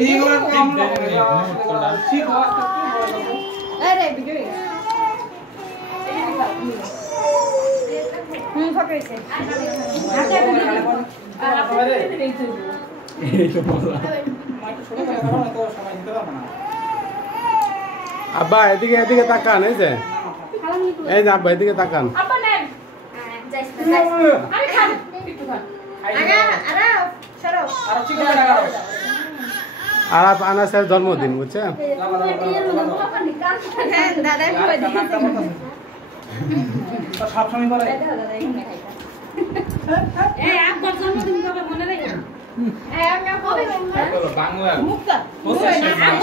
এইগুলো কম ঠিক আরে ভিডিও পকড়েছে আব্বা এদিকে এদিকে তাকান এই যে আব্বা এদিকে তাকান আব্বা নেন আমি খান একটু খান আরে সরো আর চিকেন লাগাও আর আনাসের জন্মদিন বুঝছেন হ্যাঁ দাদা কই দিছে তো সব সময় করে এই আপনার জন্মদিন কবে মনে রাখেন আমি কবে বাংলা মুক্তা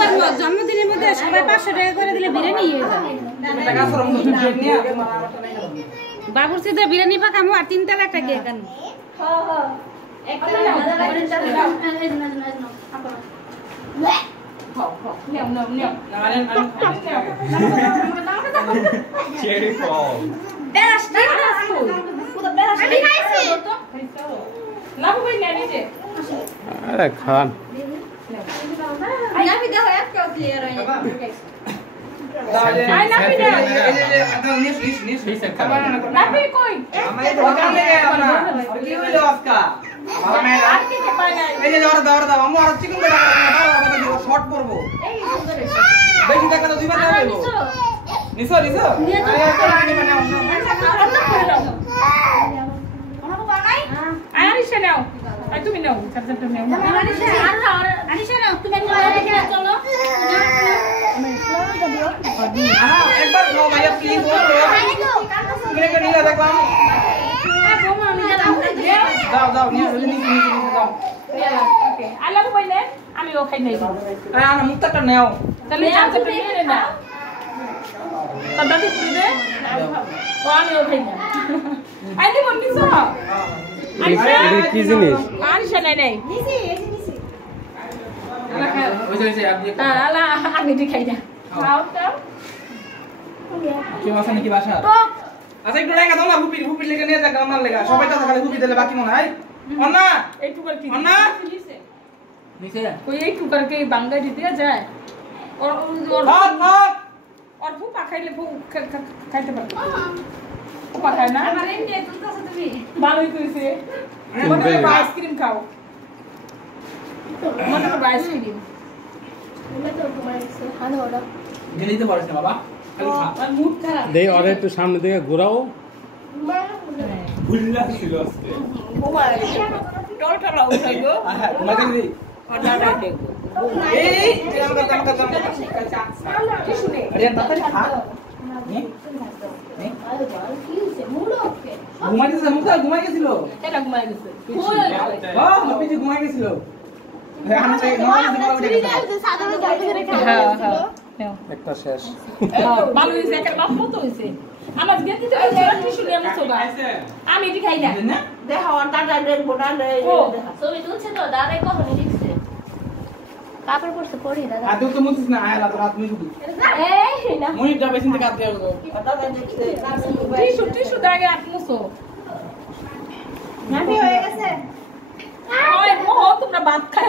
আপনার জন্মদিনের মধ্যে সবাই 500 টাকা করে দিলে বিরিয়ানি হয়ে যাবে টাকা সরম নিয়ে বাবুর্চিতে বিরিয়ানি পাকামো আর 3 লাখ টাকা কেন হ্যাঁ হ্যাঁ একটা চেরি ফল আরে খান তুমি নাও চার্জারটা নাও আনিশা নাও তুমি চলো একবার নাও ভাইয়া প্লিজ তুমি কে নিয়ে দেখলাম দাও দাও নিয়ে নিয়ে যাও ওকে আল্লাহ কইলে আমি ও খাই নাই আরে না মুক্তাটা নাও তাহলে চার্জারটা নিয়ে না দাদি দিবে ও আমি ও খাই না আইলে কোন কিছু আনিশা কি জিনিস আনিশা নাই নাই নিছি নিছি আলা খাও ওই যে আপনি আলা আমি খাই না খাও খাও কি বাসা নাকি বাসা আচ্ছা একটু রেখে দাও না হুপি লেগে নিয়ে যা আমার লেগা সবাই তো খালি হুপি দিলে বাকি মনে হয় অন্না এই টুকার কি অন্না নিছে নিচে कोई एक टुकर के बांगा दे दिया जाए और হট হট और वो पाखाइले वो खाइते पाরে वो पाखाय ना हमारे इंडिया तुम तो তুমি ভালোই কইছে মনে করে আইসক্রিম খাও মনে করে আইসক্রিম মনে তো তোমার ইচ্ছে হানো ওটা গেলিতে পারিস না বাবা খালি খা আর মুড খারাপ দেই ওরে একটু সামনে দিকে ঘোরাও ভুললা ছিল আজকে ও মাই টলটলা উঠাইবো তোমাকে দি আর দাদা দেখো এই জামকা কিছু নেই আরে তাড়াতাড়ি খা নি নি ঘুমাই গেছে মুক্তা ঘুমাই গেছিল এটা ঘুমাই গেছে ও মপি যে ঘুমাই গেছিল এখন চাই নয় দিন উঠে গেছে হ্যাঁ হ্যাঁ নাও একটা শেষ ভালো হইছে একটা বাপ তো হইছে আমার গেতি তো কিছু নিয়ে আমছো বা আমি এটি খাই না দেখো দাদা দের বোনা রে ছবি তুলছে তো দাদাই কখনো লিখছে কাপড় পরছে পরি দাদা আর তুই তো মুছিস না আয়া রাত মুই শুধু এই না মুই যাবে চিন্তা কাট দেব দাদা দেখছে টিস্যু দাগে আটমোছো নাকি হয়ে গেছে ওই মোহ তোমরা ভাত খাই